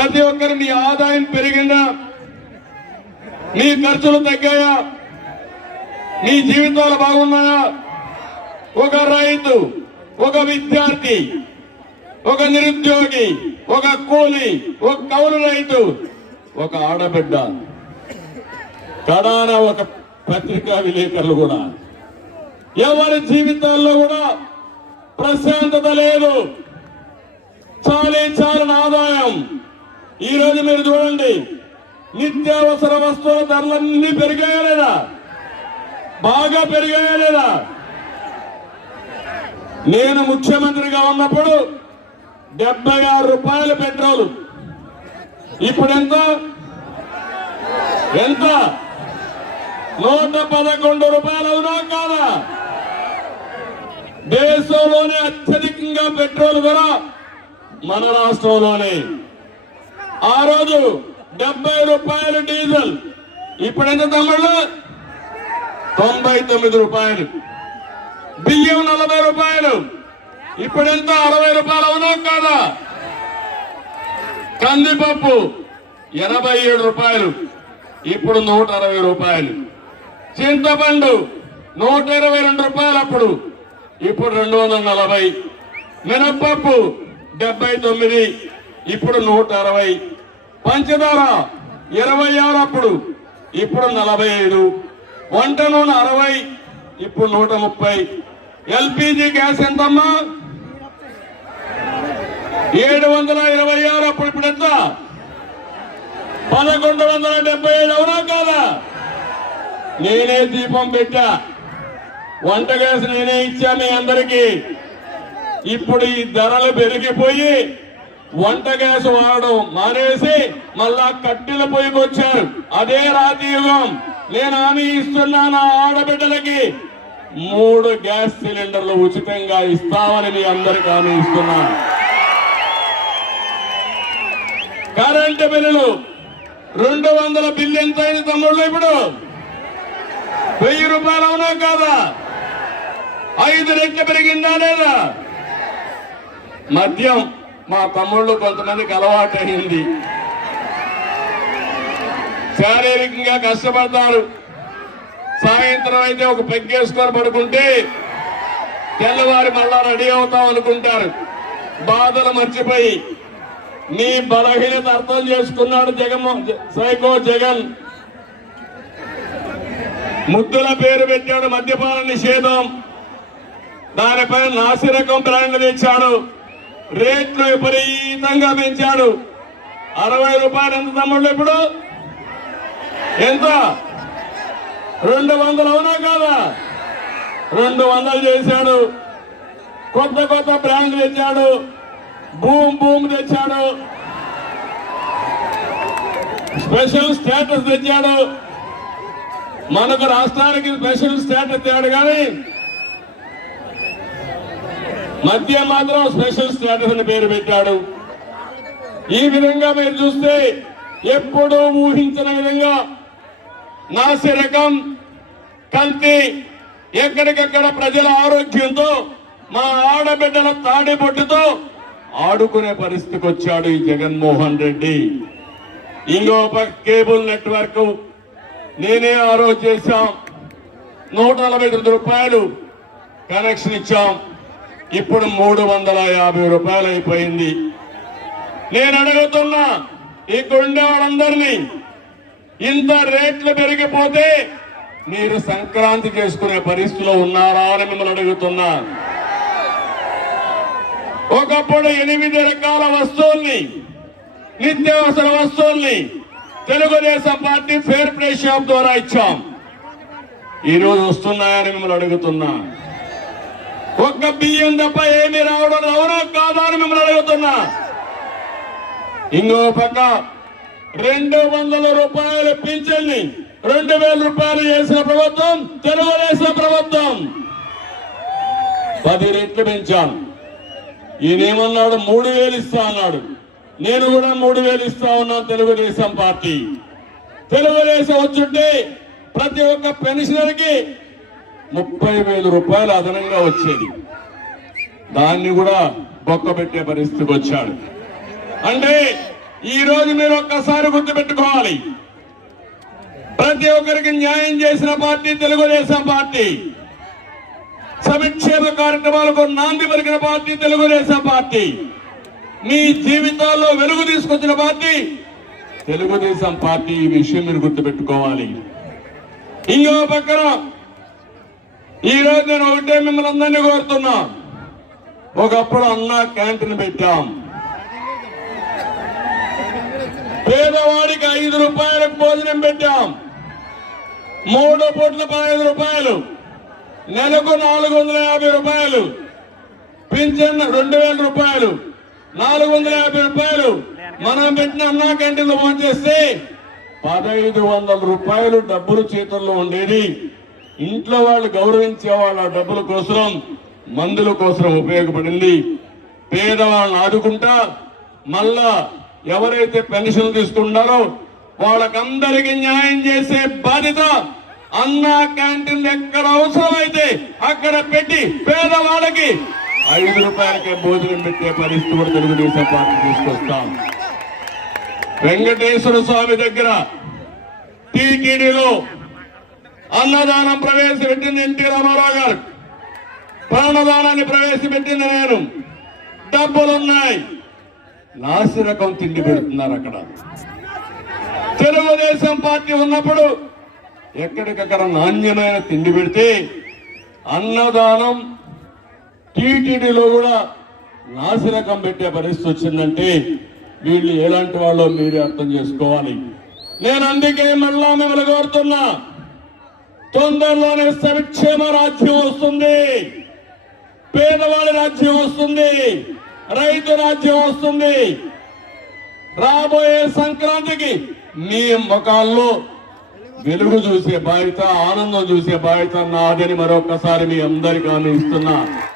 ప్రతి ఒక్కరు మీ ఆదాయం పెరిగిందా, మీ ఖర్చులు తగ్గాయా, మీ జీవితాలు బాగున్నాయా? ఒక రైతు, ఒక విద్యార్థి, ఒక నిరుద్యోగి, ఒక కూలి, ఒక కౌలు రైతు, ఒక ఆడబిడ్డ, కడాన ఒక పత్రికా విలేకరులు కూడా ఎవరి జీవితాల్లో కూడా ప్రశాంతత లేదు. చాలని ఆదాయం. ఈ రోజు మీరు చూడండి, నిత్యావసర వస్తువుల ధరలన్నీ పెరిగాయా లేదా? బాగా పెరిగాయా లేదా? నేను ముఖ్యమంత్రిగా ఉన్నప్పుడు 76 రూపాయలు పెట్రోల్. ఇప్పుడు ఎంత? 111 రూపాయలు. అవునా కాదా? దేశంలోనే అత్యధికంగా పెట్రోల్ ధర మన రాష్ట్రంలోనే. ఆ రోజు 70 రూపాయలు డీజిల్. ఇప్పుడు ఎంత తమ్ముళ్ళు? 99 రూపాయలు. బియ్యం 40 రూపాయలు. ఇప్పుడు ఎంత? 60 రూపాయలు. అవునా కాదా? కందిపప్పు 87 రూపాయలు. ఇప్పుడు 160 రూపాయలు. చింతపండు 122 రూపాయలు అప్పుడు, ఇప్పుడు 240. మినప్పప్పు 79, ఇప్పుడు 160. పంచదార 26 అప్పుడు, ఇప్పుడు 45. వంట నూనె 60, ఇప్పుడు 130. ఎల్పిజి గ్యాస్ ఎంతమ్మా? 726 అప్పుడు, ఇప్పుడు ఎంత? 1175. అవునా కాదా? నేనే దీపం పెట్టా, వంట గ్యాస్ నేనే ఇచ్చా మీ అందరికీ. ఇప్పుడు ఈ ధరలు పెరిగిపోయి వంట గ్యాస్ వాడడం మానేసి మళ్ళా కట్టెల పొయ్యికి వచ్చారు. అదే రాతియుగం. నేను హామీ ఇస్తున్నా, నా ఆడబిడ్డలకి 3 గ్యాస్ సిలిండర్లు ఉచితంగా ఇస్తామని మీ అందరికీ హామీ ఇస్తున్నాను. కరెంటు బిల్లులు 200 బిల్లు ఎంత అయింది తమ్ముళ్ళు? ఇప్పుడు 1000 రూపాయలు. అవునా కాదా? 5 రెట్లు పెరిగిందా లేదా? మద్యం మా తమ్ముళ్ళు కొంతమందికి అలవాటు అయింది. శారీరకంగా కష్టపడతారు. సాయంత్రం అయితే ఒక పెగ్గేసుకొని పడుకుంటే తెల్లవారి మళ్ళా రెడీ అవుతాం అనుకుంటారు. బాధలు మర్చిపోయి నీ బలహీనత అర్థం చేసుకున్నాడు సైకో జగన్. ముద్దుల పేరు పెట్టాడు మద్యపాన నిషేధం. దానిపై నాసిరకం బ్రాండ్లు తెచ్చాడు. రేట్లు విపరీతంగా పెంచాడు. 60 రూపాయలు ఎంత తమ్ముళ్ళు? ఇప్పుడు ఎంత? 200. అవునా కాదా? 200 చేశాడు. కొత్త బ్రాండ్లు తెచ్చాడు. బూమ్ తెచ్చాడు. స్పెషల్ స్టేటస్ తెచ్చాడు. మనకు రాష్ట్రానికి స్పెషల్ స్టేటస్ తెచ్చాడు, కానీ మధ్య మాత్రం స్పెషల్ స్టేటస్ అని పేరు పెట్టాడు. ఈ విధంగా మీరు చూస్తే ఎప్పుడూ ఊహించిన విధంగా నాసిరకం, కల్తీ, ఎక్కడికక్కడ ప్రజల ఆరోగ్యంతో, మా ఆడబిడ్డల తాడిబొట్టుతో ఆడుకునే పరిస్థితికి వచ్చాడు ఈ జగన్మోహన్ రెడ్డి. ఇంకో కేబుల్ నెట్వర్క్ నేనే ఆ రోజు చేశాం. 149 రూపాయలు కనెక్షన్ ఇచ్చాం. ఇప్పుడు 350 రూపాయలు అయిపోయింది. నేను అడుగుతున్నా ఇక్కడ ఉండే వాళ్ళందరినీ, ఇంత రేట్లు పెరిగిపోతే మీరు సంక్రాంతి చేసుకునే పరిస్థితిలో ఉన్నారా అని మిమ్మల్ని అడుగుతున్నా. ఒకప్పుడు 8 రకాల వస్తువుల్ని, నిత్యావసర వస్తువుల్ని Telugu Desam party fair play shop ద్వారా ఇచ్చాం. ఈరోజు వస్తున్నాయని మిమ్మల్ని అడుగుతున్నా. ఒక్క బియ్యం తప్ప ఏమీ రావడం అవునా కాదా అని మిమ్మల్ని అడుగుతున్నా. ఇంకో పక్క 200 రూపాయల పింఛన్ని 2000 రూపాయలు చేసిన ప్రభుత్వం తెలుగుదేశం ప్రభుత్వం. 10 రెట్లు పెంచాను. ఈయనేమన్నాడు? 3000 ఇస్తా అన్నాడు. నేను కూడా 3000 ఇస్తా ఉన్నా. తెలుగుదేశం పార్టీ, తెలుగుదేశం వచ్చుంటే ప్రతి ఒక్క పెన్షనర్ కి 30,000 రూపాయలు అదనంగా వచ్చేది. దాన్ని కూడా బొక్క పెట్టే పరిస్థితికి వచ్చాడు. అంటే ఈ రోజు మీరు ఒక్కసారి గుర్తుపెట్టుకోవాలి, ప్రతి ఒక్కరికి న్యాయం చేసిన పార్టీ తెలుగుదేశం పార్టీ, సంక్షేమ కార్యక్రమాలకు నాంది పలికిన పార్టీ తెలుగుదేశం పార్టీ, మీ జీవితాల్లో వెలుగు తీసుకొచ్చిన పార్టీ తెలుగుదేశం పార్టీ. ఈ విషయం మీరు గుర్తుపెట్టుకోవాలి. ఇంకో పక్కన ఈ రోజు నేను ఒకటే మిమ్మల్ని అందరినీ కోరుతున్నా, ఒకప్పుడు అన్నా క్యాంటీన్ పెట్టాం, పేదవాడికి 5 రూపాయలకు భోజనం పెట్టాం, 3 పూట్ల 15 రూపాయలు, నెలకు 450 రూపాయలు, పింఛన్ 2000 రూపాయలు, 450 రూపాయలు. మనం పెట్టిన అన్నా క్యాంటీన్లో భోంచేస్తే 1500 రూపాయలు డబ్బులు చేతుల్లో ఉండేది. ఇంట్లో వాళ్ళు గౌరవించే వాళ్ళ డబ్బుల కోసం, మందుల కోసం ఉపయోగపడింది. పేదవాళ్ళని ఆదుకుంటా మళ్ళా ఎవరైతే పెన్షన్ తీసుకుంటారో వాళ్ళకందరికీ న్యాయం చేసే బాధ్యత అన్నా క్యాంటీన్ ఎక్కడ అవసరమైతే అక్కడ పెట్టి పేదవాళ్ళకి 5 రూపాయలకే భోజనం పెట్టే పరిస్థితి కూడా తెలుగుదేశం పార్టీ తీసుకొస్తాం. వెంకటేశ్వర స్వామి దగ్గర టీటీడీలో అన్నదానం ప్రవేశపెట్టింది ఎన్టీ రామారావు గారు, ప్రాణదానాన్ని ప్రవేశపెట్టింది నేను. డబ్బులున్నాయి, నాసిరకం తిండి పెడుతున్నారు అక్కడ. తెలుగుదేశం పార్టీ ఉన్నప్పుడు ఎక్కడికక్కడ నాణ్యమైన తిండి పెడితే అన్నదానం టీటీడీలో కూడా నాసిరకం పెట్టే పరిస్థితి వచ్చిందంటే వీళ్ళు ఎలాంటి వాళ్ళో మీరే అర్థం చేసుకోవాలి. నేను అందుకే మళ్ళా మిమ్మల్ని కోరుతున్నా, తొందరలోనే సంక్షేమ రాజ్యం వస్తుంది, పేదవాళ్ళ రాజ్యం వస్తుంది, రైతు రాజ్యం వస్తుంది. రాబోయే సంక్రాంతికి మీ ముఖాల్లో వెలుగు చూసే బాధ్యత, ఆనందం చూసే బాధ్యత నాదని మరొకసారి మీ అందరికీ హామీ ఇస్తున్నా.